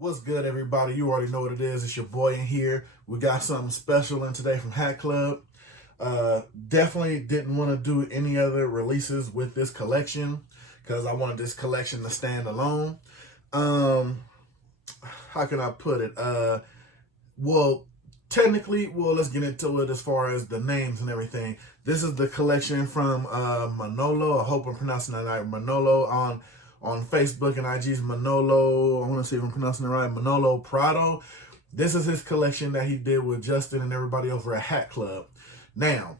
What's good, everybody? You already know what it is. It's your boy in here. We got something special in today from Hatclub. Definitely didn't want to do any other releases with this collection because I wanted this collection to stand alone. How can I put it? Well, technically, let's get into it as far as the names and everything. This is the collection from Manolo. I hope I'm pronouncing that right. Manolo on Facebook and IG's Manolo. I want to see if I'm pronouncing it right. Manolo Prado. This is his collection that he did with Justin and everybody over at Hatclub. Now,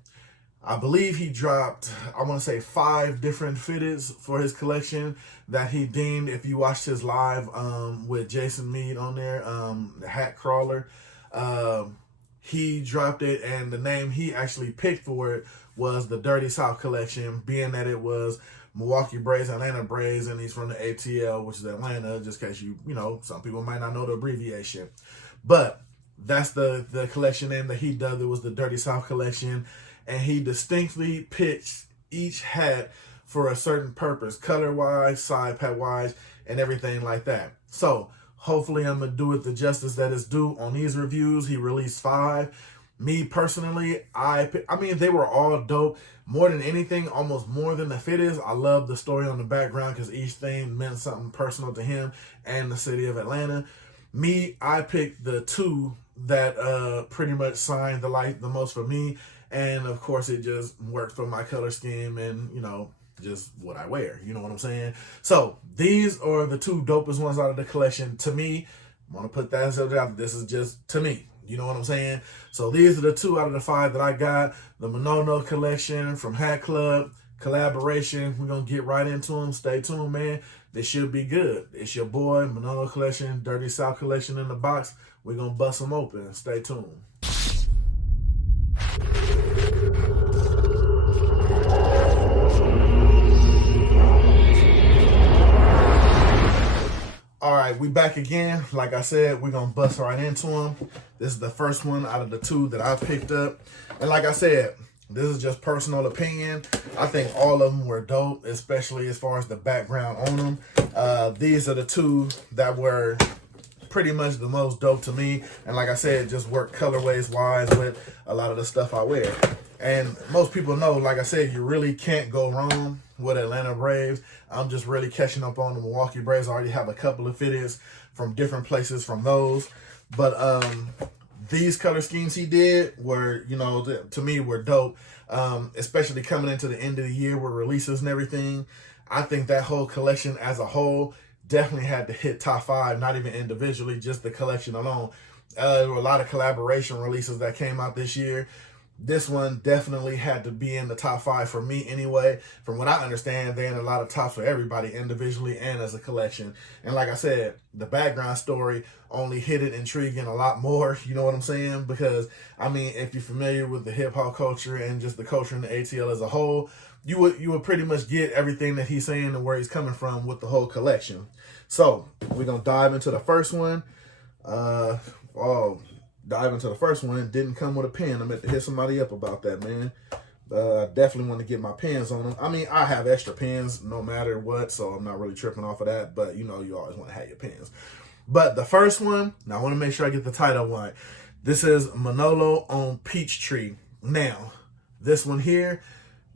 I believe he dropped, I want to say 5 different fitteds for his collection that he deemed, if you watched his live with Jason Mead on there, the Hat Crawler, he dropped it, and the name he actually picked for it was the Dirty South collection, being that it was Milwaukee Braves, Atlanta Braves, and he's from the ATL, which is Atlanta, just in case you know, some people might not know the abbreviation. But that's the collection name that he did. It was the Dirty South collection, and he distinctly pitched each hat for a certain purpose, color-wise, side pat-wise, and everything like that. So hopefully I'm going to do it the justice that is due on these reviews. He released 5. Me personally, I mean, they were all dope. More than anything, almost more than the fit is, I love the story on the background because each thing meant something personal to him and the city of Atlanta. Me, I picked the 2 that pretty much signed the most for me. And of course, it just worked for my color scheme and, you know, just what I wear. You know what I'm saying? So these are the 2 dopest ones out of the collection to me. I want to put that out. This is just to me. You know what I'm saying? So these are the 2 out of the 5 that I got. The Manolo collection from Hatclub, collaboration. We're going to get right into them. Stay tuned, man. This should be good. It's your boy, Manolo collection, Dirty South collection in the box. We're going to bust them open. Stay tuned. All right, we back again. Like I said, we're going to bust right into them. This is the first one out of the 2 that I picked up. And like I said, this is just personal opinion. I think all of them were dope, especially as far as the background on them. These are the 2 that were pretty much the most dope to me. And like I said, just work colorways-wise with a lot of the stuff I wear. And most people know, like I said, you really can't go wrong with Atlanta Braves. I'm just really catching up on the Milwaukee Braves. I already have a couple of fitteds from different places from those. But these color schemes he did were, you know, to me were dope. Especially coming into the end of the year with releases and everything. I think that whole collection as a whole definitely had to hit top 5, not even individually, just the collection alone. There were a lot of collaboration releases that came out this year. This one definitely had to be in the top 5 for me anyway. From what I understand, they're in a lot of tops for everybody individually and as a collection. And like I said, the background story only hit it intriguing a lot more. You know what I'm saying? Because, I mean, if you're familiar with the hip-hop culture and just the culture in the ATL as a whole, you would pretty much get everything that he's saying and where he's coming from with the whole collection. So, we're going to dive into the first one. Dive into the first one. It didn't come with a pen. I meant to hit somebody up about that, man. Definitely want to get my pens on them. I mean, I have extra pens no matter what, so I'm not really tripping off of that. But, you know, you always want to have your pens. But the first one, now I want to make sure I get the title right. This is Manolo on Peachtree. Now, this one here,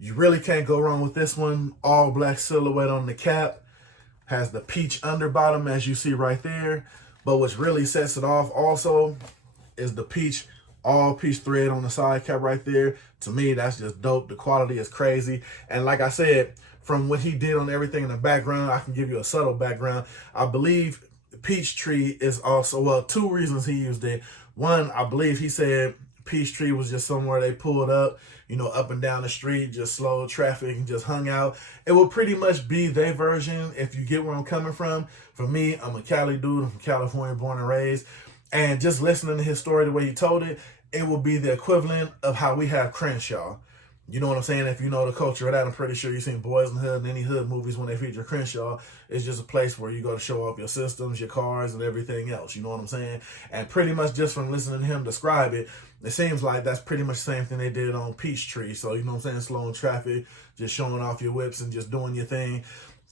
you really can't go wrong with this one. All black silhouette on the cap. Has the peach underbottom, as you see right there. But what really sets it off also is the peach, all peach thread on the side cap right there. To me, that's just dope. The quality is crazy. And like I said, from what he did on everything in the background, I can give you a subtle background. I believe Peachtree is also, well, 2 reasons he used it. One, I believe he said Peachtree was just somewhere they pulled up, you know, up and down the street, just slowed traffic and just hung out. It will pretty much be their version, if you get where I'm coming from. For me, I'm a Cali dude. I'm from California, born and raised. And just listening to his story the way he told it, it will be the equivalent of how we have Crenshaw. You know what I'm saying? If you know the culture of that, I'm pretty sure you've seen Boys in the Hood and any hood movies when they feature Crenshaw. It's just a place where you go to show off your systems, your cars, and everything else. You know what I'm saying? And pretty much just from listening to him describe it, it seems like that's pretty much the same thing they did on Peachtree. So, you know what I'm saying? Slowing traffic, just showing off your whips and just doing your thing.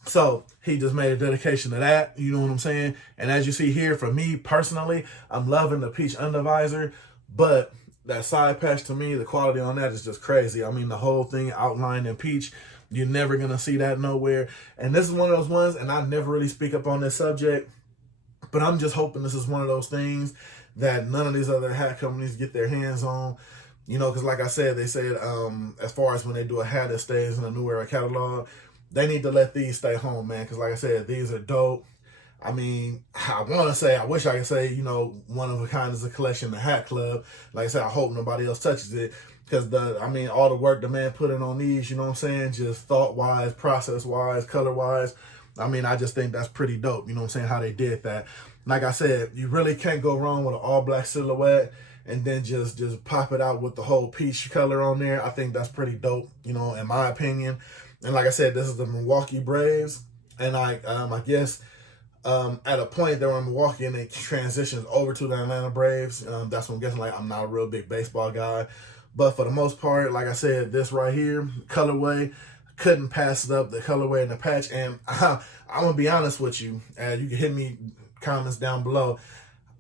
So he just made a dedication to that, you know what I'm saying? And as you see here, for me personally, I'm loving the peach undervisor, but that side patch, to me, the quality on that is just crazy. I mean, the whole thing outlined in peach, you're never going to see that nowhere. And this is one of those ones, and I never really speak up on this subject, but I'm just hoping this is one of those things that none of these other hat companies get their hands on. You know, because like I said, they said as far as when they do a hat that stays in a New Era catalog, they need to let these stay home, man. Because like I said, these are dope. I mean, I want to say, I wish I could say, you know, one of a kind is a collection, the Hatclub. Like I said, I hope nobody else touches it. Because, all the work the man put in on these, you know what I'm saying? Just thought-wise, process-wise, color-wise. I mean, I just think that's pretty dope, you know what I'm saying, how they did that. Like I said, you really can't go wrong with an all-black silhouette and then just pop it out with the whole peach color on there. I think that's pretty dope, you know, in my opinion. And like I said, this is the Milwaukee Braves. And I guess at a point they were in Milwaukee and they transitioned over to the Atlanta Braves. That's what I'm guessing. Like, I'm not a real big baseball guy. But for the most part, like I said, this right here, colorway, couldn't pass it up, the colorway and the patch. And I'm going to be honest with you. You can hit me comments down below.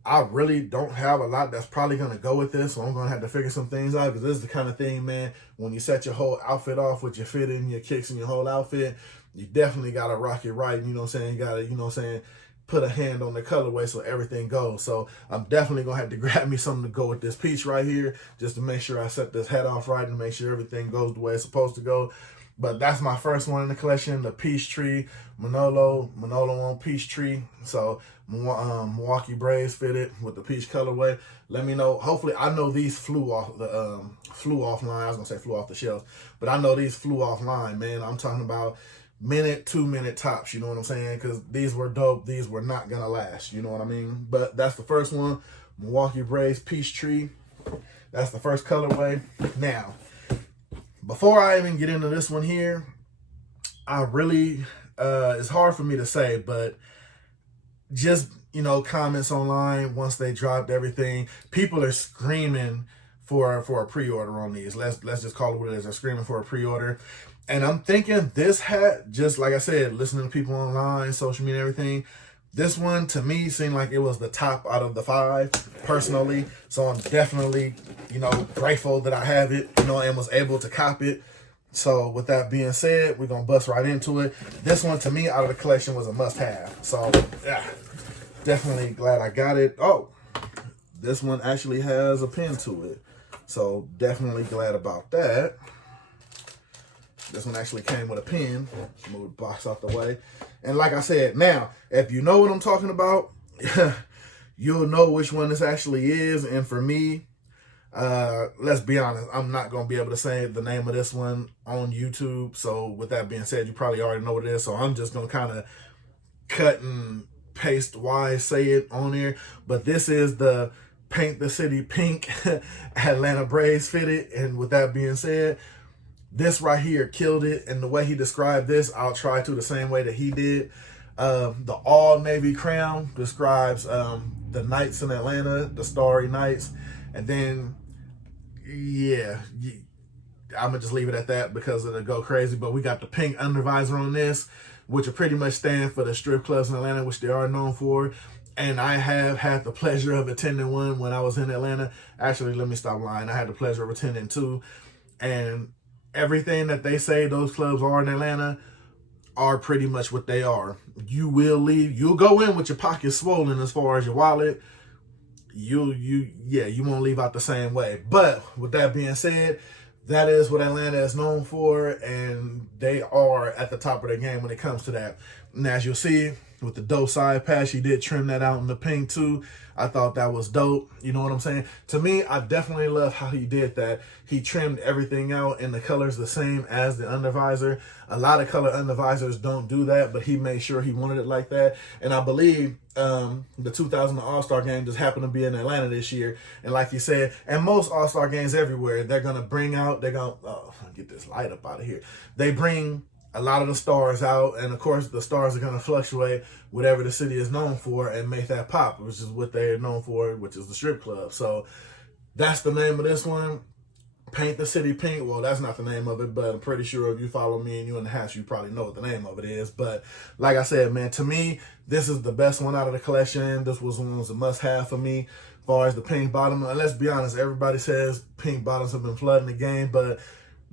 I really don't have a lot that's probably going to go with this, so I'm going to have to figure some things out, because this is the kind of thing, man, when you set your whole outfit off with your fitting, your kicks, and your whole outfit, you definitely got to rock it right, you know what I'm saying? You got to, you know what I'm saying, put a hand on the colorway so everything goes. So I'm definitely going to have to grab me something to go with this piece right here, just to make sure I set this head off right and make sure everything goes the way it's supposed to go. But that's my first one in the collection, the Peachtree Manolo on Peachtree. So Milwaukee Braves fitted with the peach colorway. Let me know. Hopefully, I know these flew offline. I was gonna say flew off the shelves, but I know these flew offline, man. I'm talking about minute, 2 minute tops. You know what I'm saying? Because these were dope. These were not gonna last. You know what I mean? But that's the first one, Milwaukee Braves Peachtree. That's the first colorway. Now, before I even get into this one here, I really, it's hard for me to say, but just, you know, comments online once they dropped everything, people are screaming for a pre-order on these. Let's just call it what it is. They're screaming for a pre-order. And I'm thinking this hat, just like I said, listening to people online, social media, everything, this one to me seemed like it was the top out of the 5 personally. So I'm definitely, you know, grateful that I have it, you know, and was able to cop it. So with that being said, we're going to bust right into it. This one to me out of the collection was a must have. So yeah, definitely glad I got it. Oh, this one actually has a pin to it. So definitely glad about that. This one actually came with a pin. Move the box out the way. And like I said, now, if you know what I'm talking about, you'll know which one this actually is. And for me, let's be honest, I'm not going to be able to say the name of this one on YouTube. So with that being said, you probably already know what it is. So I'm just going to kind of cut and paste wise say it on there. But this is the Paint the City Pink Atlanta Braves fitted. And with that being said, this right here killed it. And the way he described this, I'll try to the same way that he did. The all navy crown describes the nights in Atlanta, the starry nights. And then, yeah, I'm going to just leave it at that because it'll go crazy. But we got the pink undervisor on this, which will pretty much stand for the strip clubs in Atlanta, which they are known for. And I have had the pleasure of attending one when I was in Atlanta. Actually, let me stop lying. I had the pleasure of attending 2. And everything that they say those clubs are in Atlanta are pretty much what they are. You will leave. You'll go in with your pockets swollen as far as your wallet. You won't leave out the same way. But with that being said, that is what Atlanta is known for, and they are at the top of their game when it comes to that. And as you'll see, with the dope side patch, he did trim that out in the pink too. I thought that was dope. You know what I'm saying? To me, I definitely love how he did that. He trimmed everything out and the color's the same as the undervisor. A lot of color undervisors don't do that, but he made sure he wanted it like that. And I believe the 2000 All-Star game just happened to be in Atlanta this year. And like he said, and most All-Star games everywhere, they're going to bring out, get this light up out of here. They bring a lot of the stars out, and of course the stars are going to fluctuate whatever the city is known for and make that pop, which is what they're known for, which is the strip club. So that's the name of this one. Paint the City Pink. Well, that's not the name of it, but I'm pretty sure if you follow me and you in the house, you probably know what the name of it is. But like I said, man, to me, this is the best one out of the collection. This was a must-have for me as far as the pink bottom. And let's be honest, everybody says pink bottoms have been flooding the game, but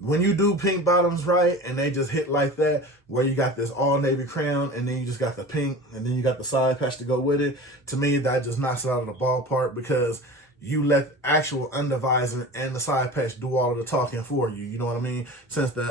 when you do pink bottoms right and they just hit like that, where you got this all navy crown and then you just got the pink and then you got the side patch to go with it, to me, that just knocks it out of the ballpark, because you let actual undervisor and the side patch do all of the talking for you. You know what I mean? Since the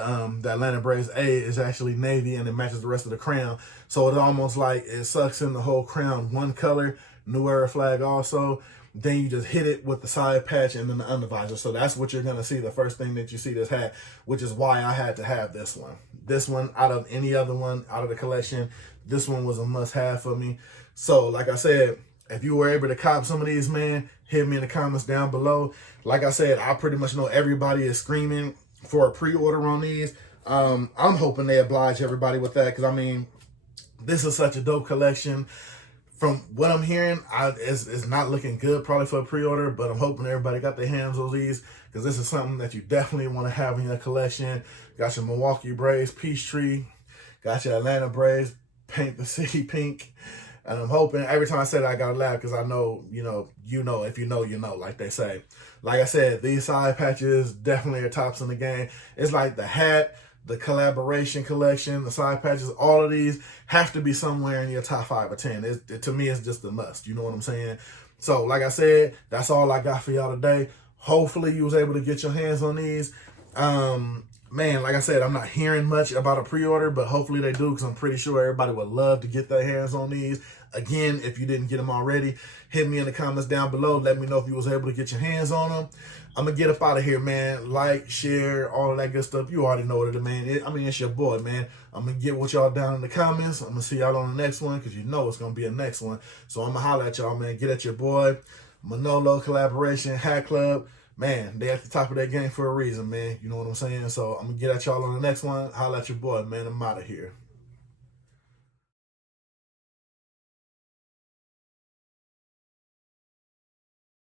Atlanta Braves A is actually navy and it matches the rest of the crown. So it's almost like it sucks in the whole crown one color, New Era flag also. Then you just hit it with the side patch and then the undervisor. So that's what you're going to see, the first thing that you see this hat, which is why I had to have this one. This one, out of any other one out of the collection, this one was a must-have for me. So like I said, if you were able to cop some of these, man, hit me in the comments down below. Like I said, I pretty much know everybody is screaming for a pre-order on these. I'm hoping they oblige everybody with that, because, I mean, this is such a dope collection. From what I'm hearing, it's not looking good probably for a pre-order, but I'm hoping everybody got their hands on these, because this is something that you definitely want to have in your collection. Got your Milwaukee Braves Peachtree, got your Atlanta Braves Paint the City Pink. And I'm hoping, every time I say that, I gotta laugh, because I know, you know, if you know, you know, like they say. Like I said, these side patches definitely are tops in the game. It's like the hat, the collaboration collection, the side patches, all of these have to be somewhere in your top 5 or 10. To me, it's just a must. You know what I'm saying? So, like I said, that's all I got for y'all today. Hopefully, you was able to get your hands on these. Man, like I said, I'm not hearing much about a pre-order, but hopefully they do, because I'm pretty sure everybody would love to get their hands on these. Again, if you didn't get them already, hit me in the comments down below. Let me know if you was able to get your hands on them. I'm going to get up out of here, man. Like, share, all of that good stuff. You already know what it is, man. It's your boy, man. I'm going to get with y'all down in the comments. I'm going to see y'all on the next one, because you know it's going to be a next one. So I'm going to holler at y'all, man. Get at your boy. Manolo collaboration, Hatclub. Man, they at the top of their game for a reason, man. You know what I'm saying? So I'm going to get at y'all on the next one. Holla at your boy, man. I'm out of here.